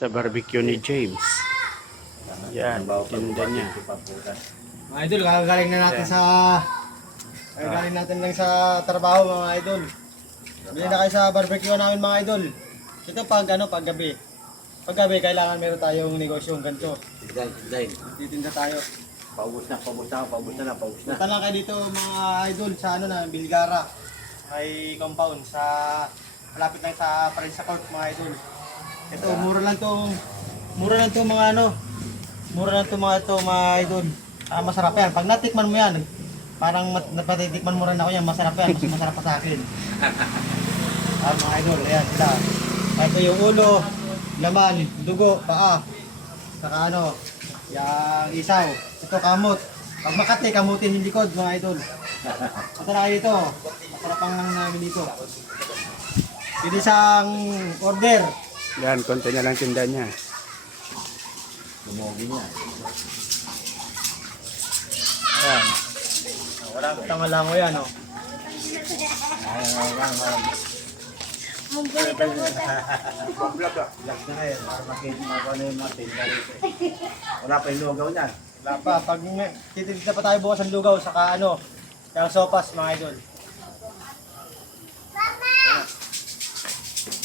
Sa barbecue ni James. Yan, tinda niya. Mga idol, kagagaling na natin sa... Kagagaling natin lang sa trabaho mga idol. Bili na kayo sa barbecue namin mga idol. Ito pag ano, pag gabi. Pag gabi, kailangan meron tayong negosyong ganito. Design, design. Titinda tayo. Paubos na, paubos na, paubos na, paubos na. Punta lang kayo dito mga idol sa ano na, Bilgara. May compound sa... Malapit lang sa Parensa Court mga idol. Ito, mura lang tong... Mura lang tong mga ano. Mura lang tong mga ito mga idol. Ah, masarap yan. Pag natikman mo yan, parang mat- napatitikman mo rin ako yan. Masarap yan. Mas masarap pa sa akin. ah, mga idol, ayan sila. Ito yung ulo, laman, dugo, paa. Saka ano, yung isaw. Ito kamot. Pag makati, kamutin yung likod mga idol. Ito na kayo dito. Masarap ang namin dito. Pwede isang order. Yan, konti na lang tinda niya. Lumogi niya. Ayan. Wala ko tanga lang yan, oh. Ay, ay, ay, ay. Relax na kayo, para makita mo ano yung mga tinda rito. Wala pa yung lugaw niyan. Wala pa. Pag titinda pa tayo bukas ang lugaw, saka ano, yung sopas mga idol.